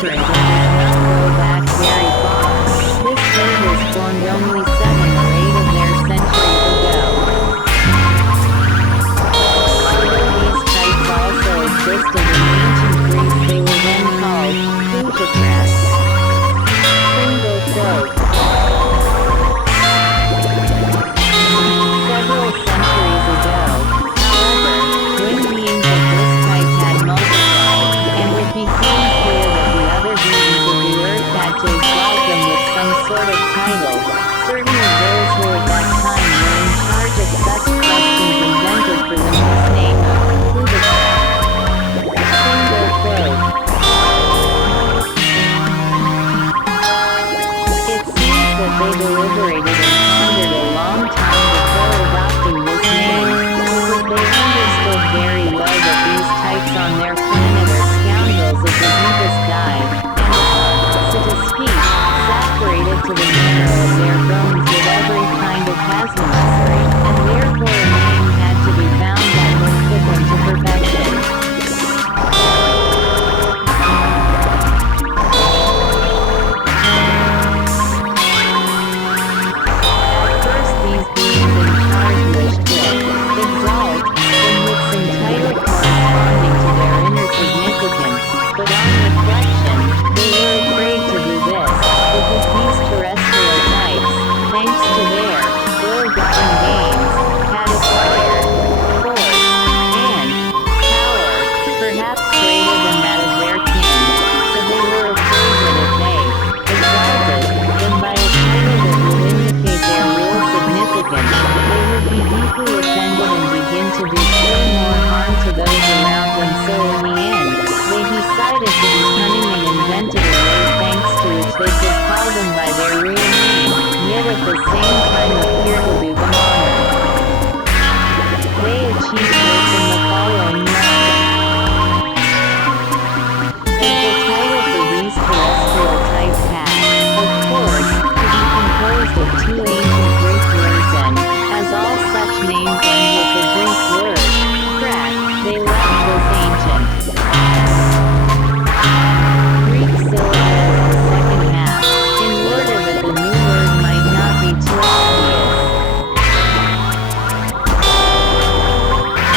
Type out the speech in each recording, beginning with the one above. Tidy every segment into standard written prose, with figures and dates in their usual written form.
different and does not go back very far. This code was formed only 7 or 8 of their centuries ago. Although these types also existed in ancient Greece, they were then called plutocrats. Single quote. Several centuries ago, however, when beings of this type had multiplied, and it became clear that the other beings of the earth had to exalt them with some sort of title, certain of those who at that time were in charge of such questions invented for them this name of plutocrat. Single quote. It seems that they deliberated and pondered a long time before adopting this name, because they understood very well that these types on their planet are scoundrels of the deepest dye, and are, so to speak, saturated to the marrow of their bones with every kind of hazardousery, and therefore a name had to be found that would fit them to perfection. At first these beings in charge wished to exalt them with some title corresponding to their inner significance, but on reflection, they were afraid to do this, because these terrestrial types, thanks to their ill-gotten gains, had acquired force and power, perhaps greater than that of their kin, so they were afraid that if they exalted them by a title that would indicate their real significance, they would be deeply offended and begin to do still more harm to those around them. So in the end, they decided to be cunning and invented a way thanks to which they could call them by their real name, yet at the same time appear to do them honor. They achieved this in the following way. As the title for these terrestrial types had, of course, to be composed of 2 ancient Greek words, and, as all such names end with the Greek word, "krat," they left this ancient Greek syllable as the second half, in order that the new word might not be too obvious.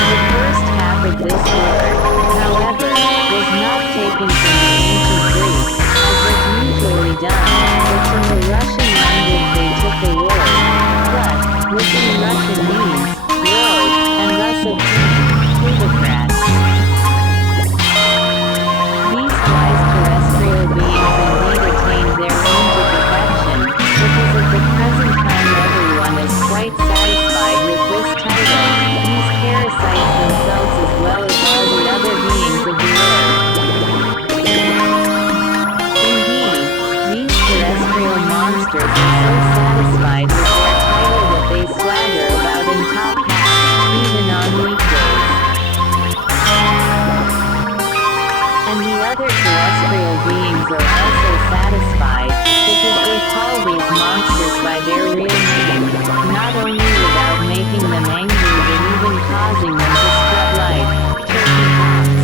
The first half of this word, however, was not taken from the ancient Greek, as is usually done, but from the Russian language they took the word "plut," which in Russian means road, and thus obtained plutocrat. These wise terrestrial beings indeed attained their aim to perfection, because at the present time everyone is quite satisfied with this title, these parasites themselves as well as all the other beings of the earth. Indeed, these terrestrial monsters are so satisfied with their title that they swagger about in top hats, even on weekdays. And the other terrestrial beings are also satisfied, because they call these monsters by their real name, not only without making them angry but even causing them to strut like turkey cocks.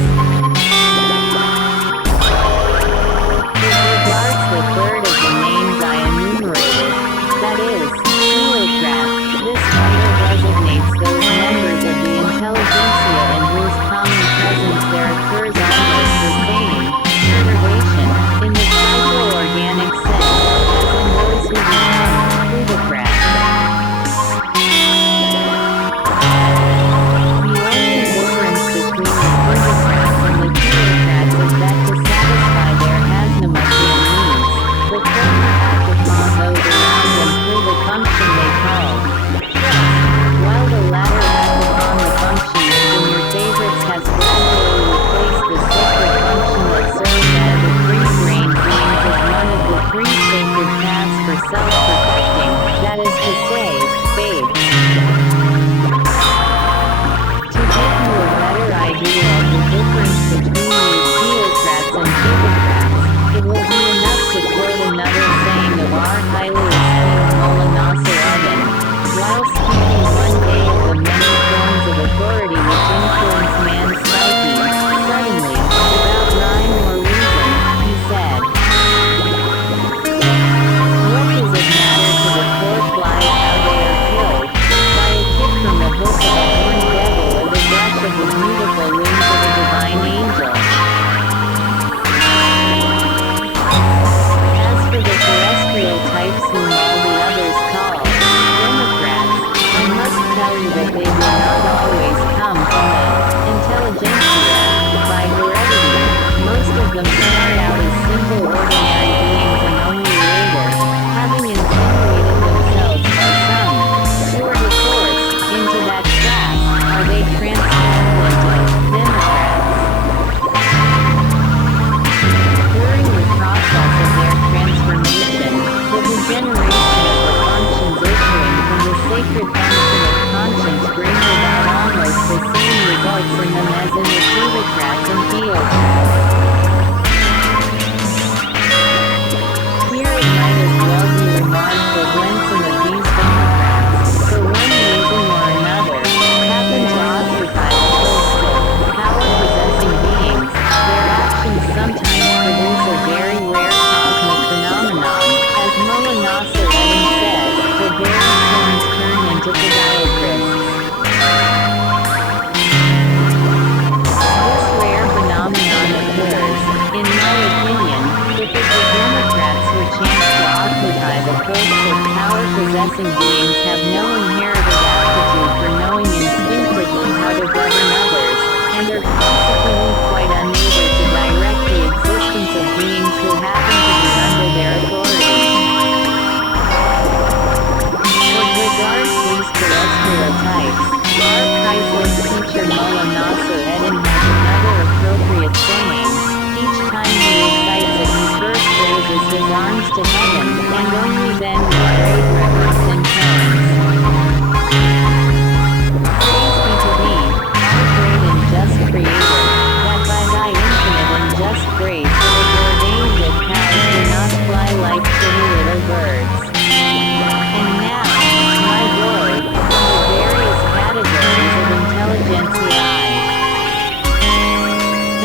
As regards the third of the names I enumerated, that is, plutocrat, this title designates those members of the intelligentsia in whose common presence there occurs almost the same perturbation in the hosts of power-possessing beings have no inherited aptitude for knowing instinctively how to govern others, and are consequently quite unable to direct the existence of beings who happen to be under their authority. As regards these terrestrial types, our priceless teacher Mullah Nasser Eddin has another appropriate saying: each time he recites it he first raises his arms to heaven, and only then with great reverence and tones. Praise be to thee, our great and just Creator, that by thy infinite and just grace it is ordained that cows do not fly like pretty little birds. And now, my boy, from the various categories of intelligentsia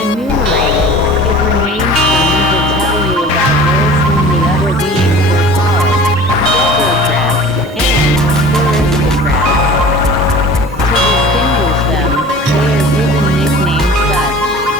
enumerated, it remains for me to tell you about those whom the other beings were called bureaucrats and aristocrats. To distinguish them, they are given nicknames such as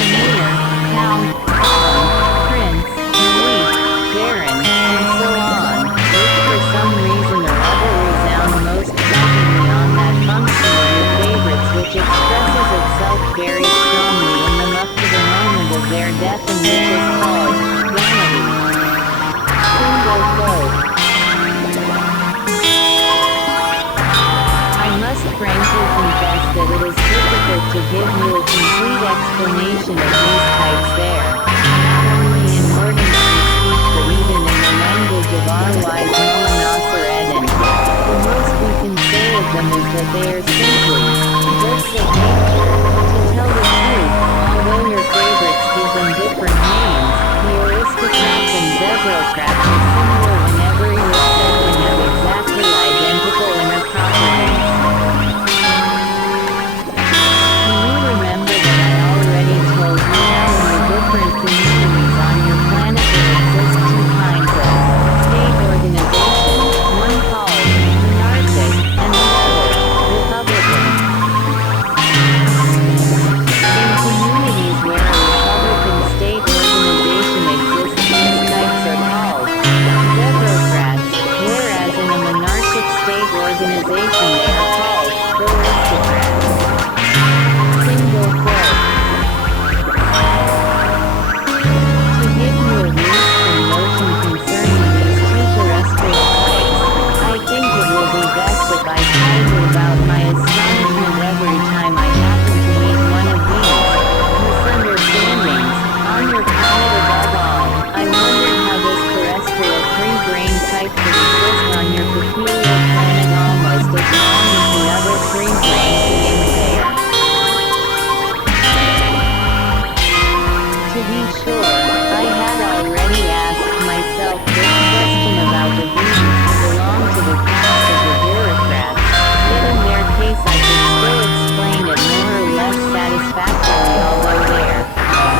Emir, Count, Khan, Prince, Malik, Baron, and so on, which for some reason or other resound most strikingly on that function of your favorites which expresses itself very strongly in them up to the moment of their death, and which is called vanity. Single quote. I must frankly confess that it is difficult to give you a complete explanation of these types there, not only in ordinary speech but even in the language of our wise Mullah Nasser Eddin. The most we can say of them is that they are simply gifts of nature. To tell the truth, although your favorites give them different names, the aristocrats and bureaucrats are similar whenever you are said to have exactly identical inner properties. Do you remember that I already told you how in the different communities on your planet there exist two kinds of state organization, one called monarchic and the other republican? In communities where a republican state organization exists, these types are called bureaucrats, whereas in a monarchic state organization they are called aristocrats. Single quote. To give you a useful notion concerning these two terrestrial types, I think it will be best if I tell you about my astonishment every time I happen to meet one of these misunderstandings. On your planet above all, I wondered how this terrestrial free-brain type could exist on your peculiar planet almost as long as the other free-brain beings there. To be sure, I had already asked myself this question about the beings who belong to the class of the bureaucrats, yet in their case I could still explain it more or less satisfactorily, although their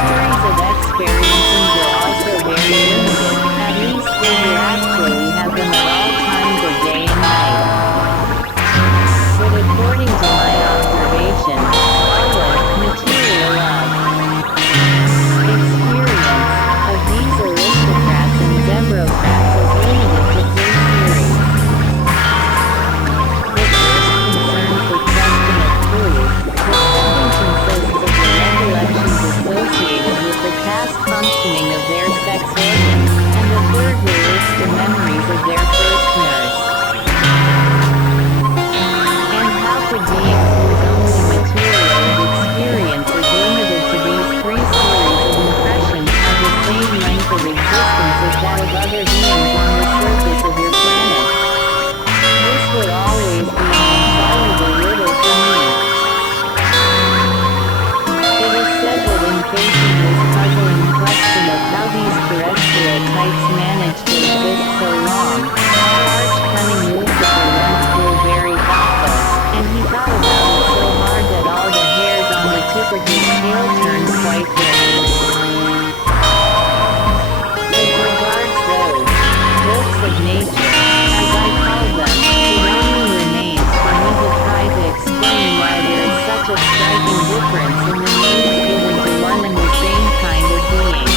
series of experiences were also very limited. At least they do actually have them at all times of day and night. But according to my observation, all the material experience of these aristocrats and bureaucrats is limited to three series. The first concerns the question of proof, the second consists of the recollections associated with the past functioning of their sex organs, and the third relates to memories of their first nurse. And how could beings whose only material of experience is limited to these three series of impressions have the same length of existence as that of other beings on the surface of your planet? This would always be an insoluble riddle for me. It is said that in facing this puzzling question of how these terrestrial types manage to exist so long, our arch-cunning Lucifer once grew very thoughtful, and he thought about it so hard that all the hairs on the tip of his tail turned quite gray. As regards those jokes of nature, as I call them, it only remains for me to try to explain why there is such a striking difference in the names given to one and the same kind of being.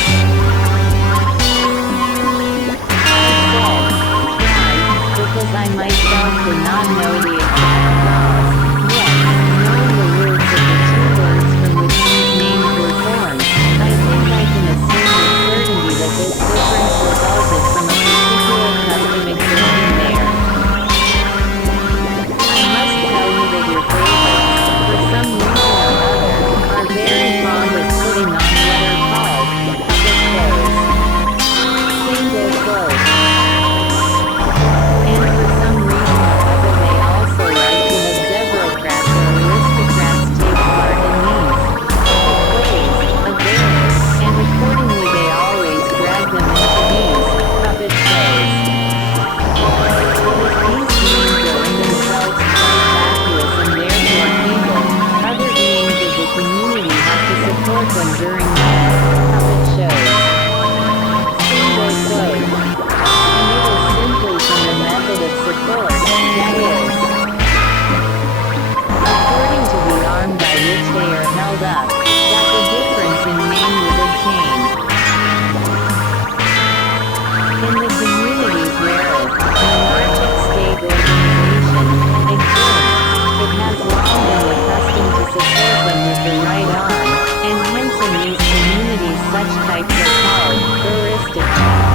types are called aristocrats.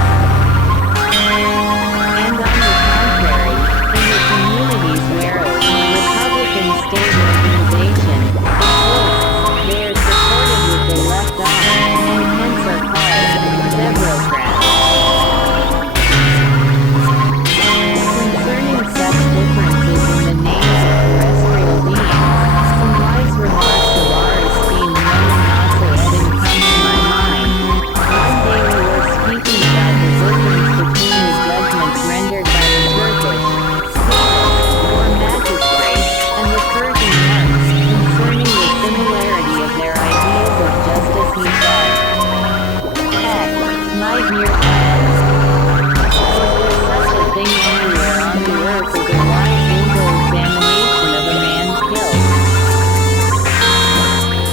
And on the contrary, in the communities where a Republican state organization exists, they are supported with the left arm, and hence are called Democrats. Concerning such differences in the names of terrestrial beings, some wise remarks of ours being known not so often come to my mind. One day we were speaking about the difference between the judgments rendered by the Turkish or magistrate and the Persian monks concerning the similarity of their ideas of justice. He said, "Heck, my dear friends, is there such a thing anywhere on the earth as a wide-angle examination of a man's guilt?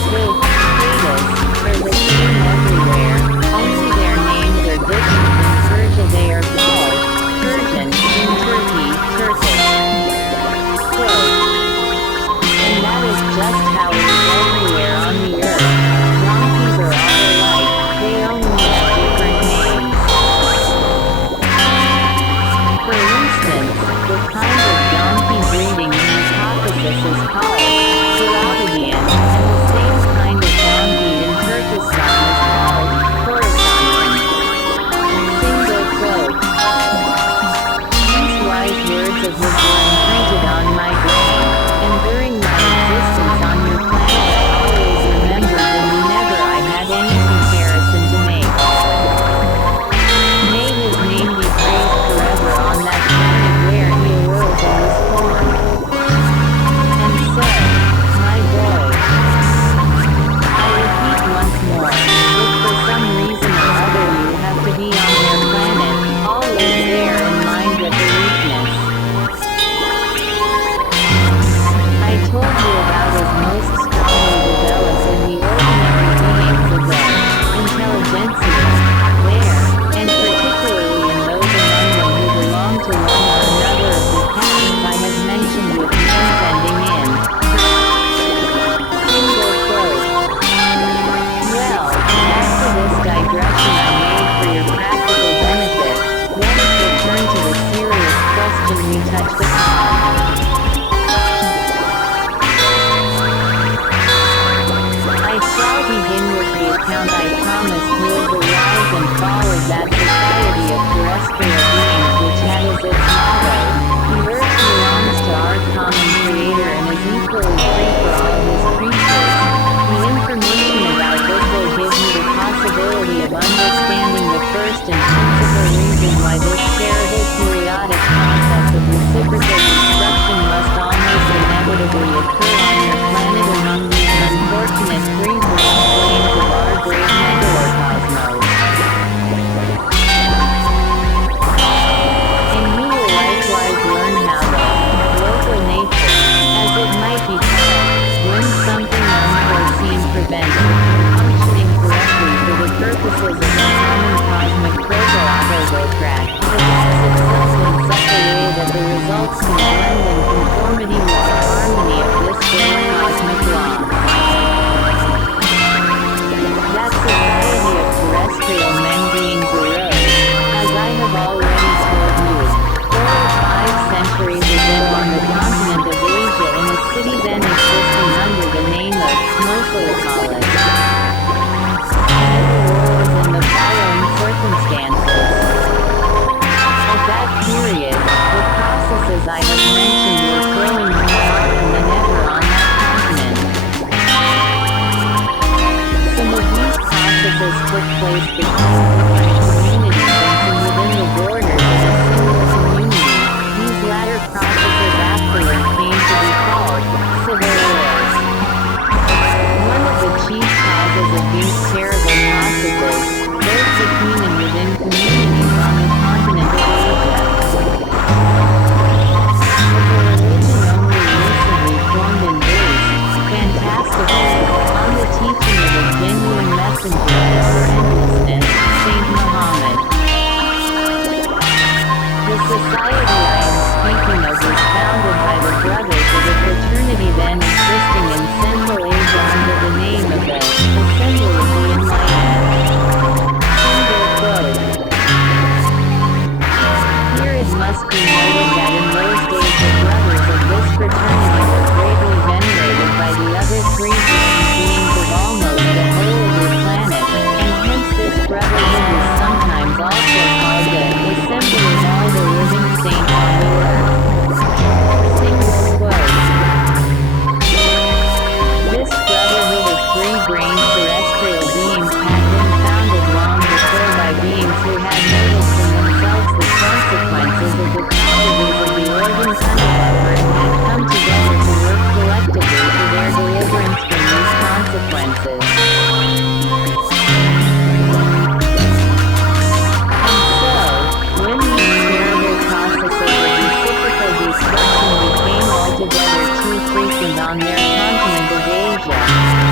The Vedas are the same everywhere, only their names are different. In Persia they are called Persian, in Turkey, Turkish." Quote, and that is just how it is everywhere on the earth. Donkeys are all alike, they only have different names. For instance, the kind of donkey breeding in the Caucasus is called Sorta, and the same kind of donkey in Turkestan is called Khorasanian. Single quote. These wise words of his were imprinted on my brain, and during my existence on your planet I always remembered them whenever I had any comparison to make. May his name be praised forever on that planet where he arose and was formed. And so, my boy, I repeat once more, if for some reason or other you have to be on their planet, always bear in mind that the weakness I told you about is most strongly developed in the ordinary beings of the intelligentsia, where, and particularly in those among them who belong to one or another of the castes I have mentioned with names ending in single quote. Well, after this digression I made for your practical benefit, let us return to the serious question we touched upon. I shall begin with the account I promised you of the rise and fall of that society of terrestrial beings which had as its motto, "The earth belongs to our common creator and is equally free for all his creatures." The information about this will give you the possibility of understanding the first and principal reason why this terrible periodic process of reciprocal destruction must almost inevitably occur on your planet among these unfortunate free-born flames of our great megalocosmos. And you will likewise learn how the local nature, as it might be called, when something unforeseen prevents it from functioning correctly for the purposes of the common cosmic proto-autocrat, adapts itself in such a way that the results can blend in conformity with the harmony of this great cosmic law. That society of terrestrial men beings arose, as I have already told you, 4 or 5 centuries ago on the continent of Asia in a city then existing under the name of Mosulpolis. And it arose in the following circumstances. At that period, the processes I have mentioned were growing more often than ever on that continent. Some of these processes took place between different communities and from within the borders of a single community. These latter processes afterward came to be called civil wars. One of the chief causes of these terrible processes, both between and within communities on the continent of Asia, was a religion only recently formed and based, fantastically, on the teaching of a genuine messenger of our endlessness. beings of almost the whole of the planet, and hence this brotherhood is sometimes also called the assembly of all the living saints on the earth. Single quote. This brotherhood of free-brained terrestrial beings had been founded long before by beings who had noticed in themselves the consequences of the properties of the organs undercover and had come together to work collectively for their deliverance from these consequences. And so, when these terrible processes of reciprocal destruction became altogether too frequent on their continent of Asia,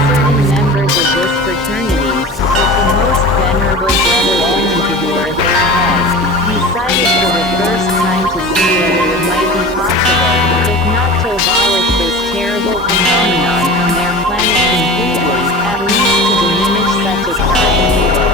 certain members of this fraternity, with the most venerable brother Omentador at their head, decided for the first time to see whether it might be possible, if not to abolish this terrible phenomenon from their planet completely, at least to diminish such a crying evil.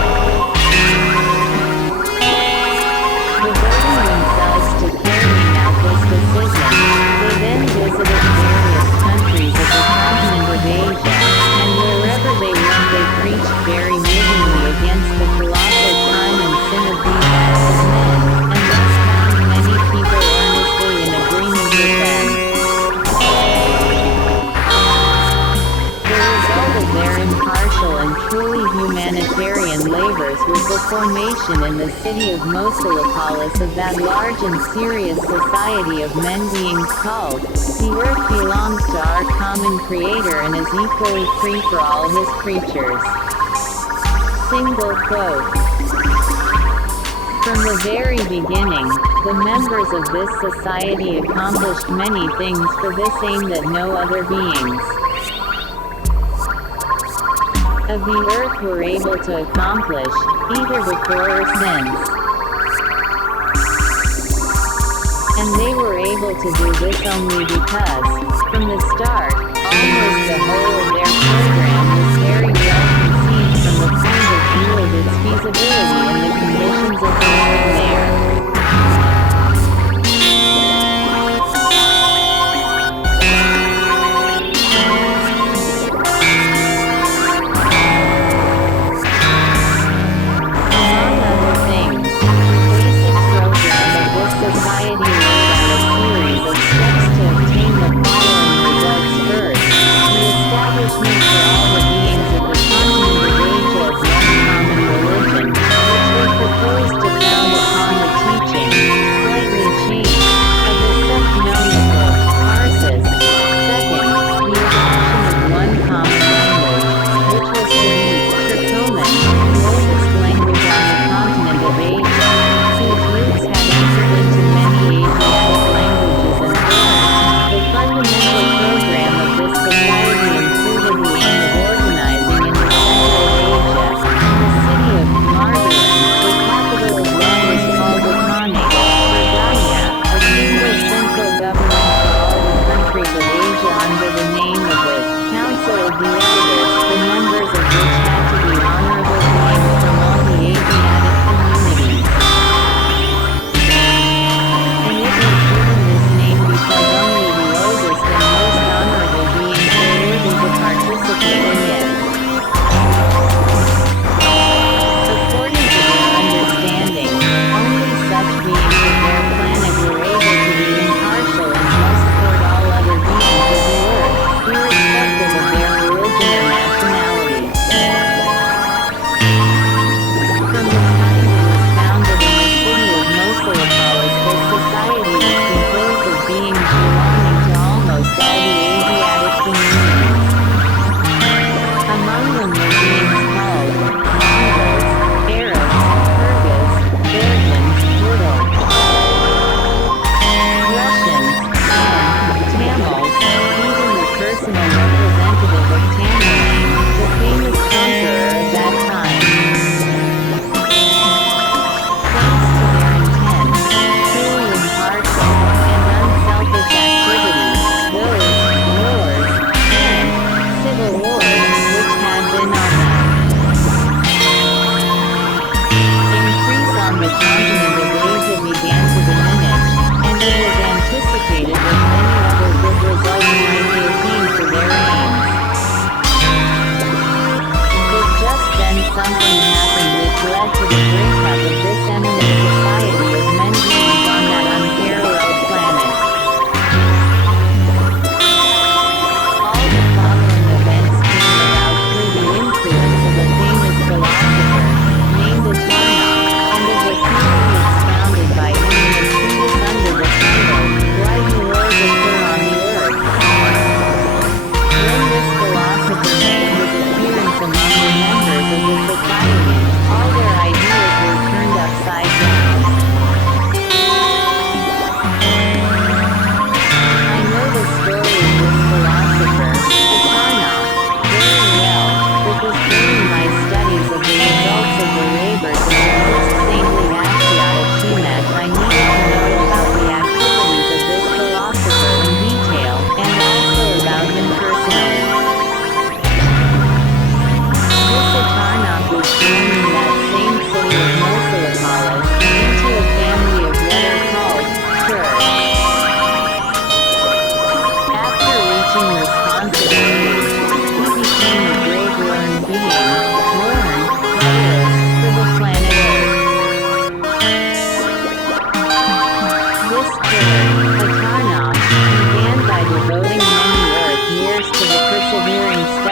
Devoting themselves to carrying out this decision, they then visited various countries of the continent of Asia, and wherever they went they preached very movingly against the colossal crime and sin of these active men, and thus found many people earnestly in agreement with them. The result of their impartial and truly humanitarian labors was the formation in the city of Mosolopolis of that large and serious society of men beings called, "The earth belongs to our common Creator and is equally free for all His creatures." Single quote. From the very beginning, the members of this society accomplished many things for this aim that no other beings of the earth were able to accomplish, either before or since. And they were able to do this only because, from the start, almost the whole of their program was very well conceived from the point of view of its feasibility and the conditions of living there.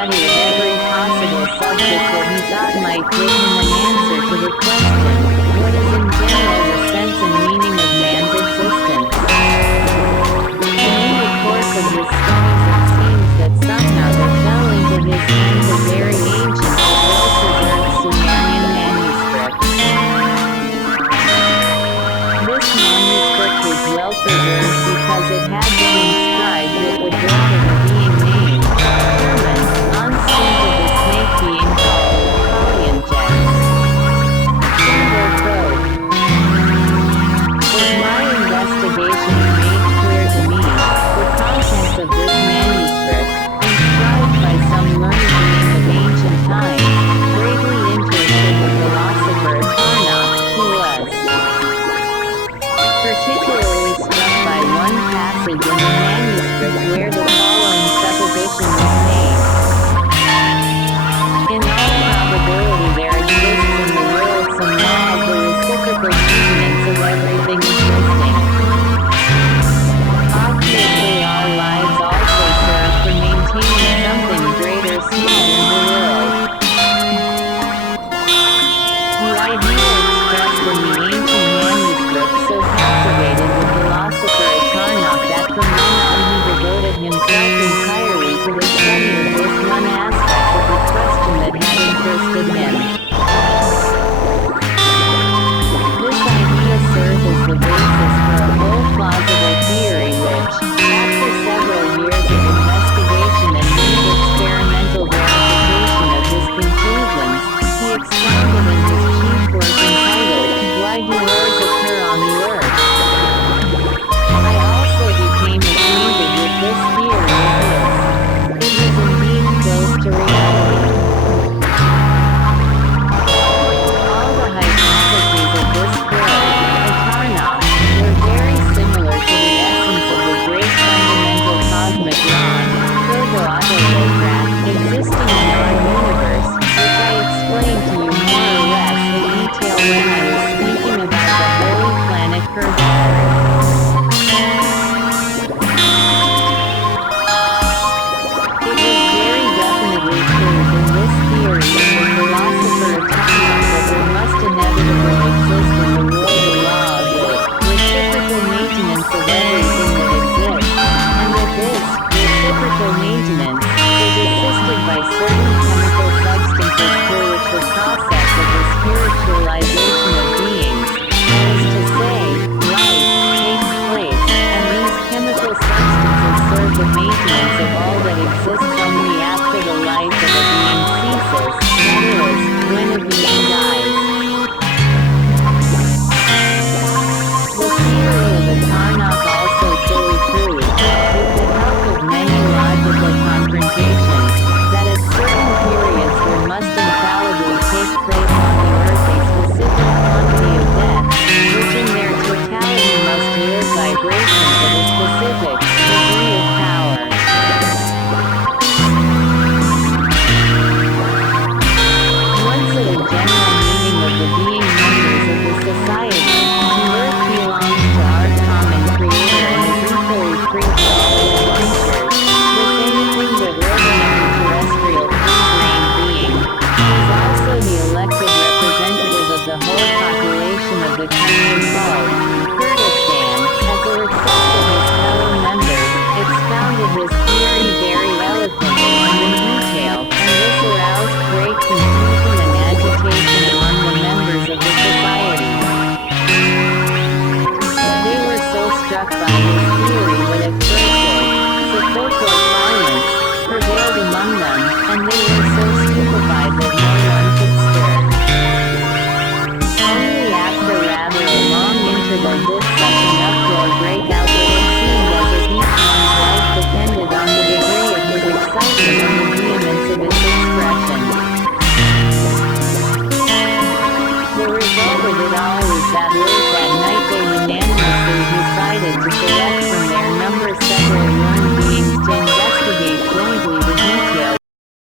considered every possible subject that he thought might give him an answer to the question, what is in general the sense and meaning of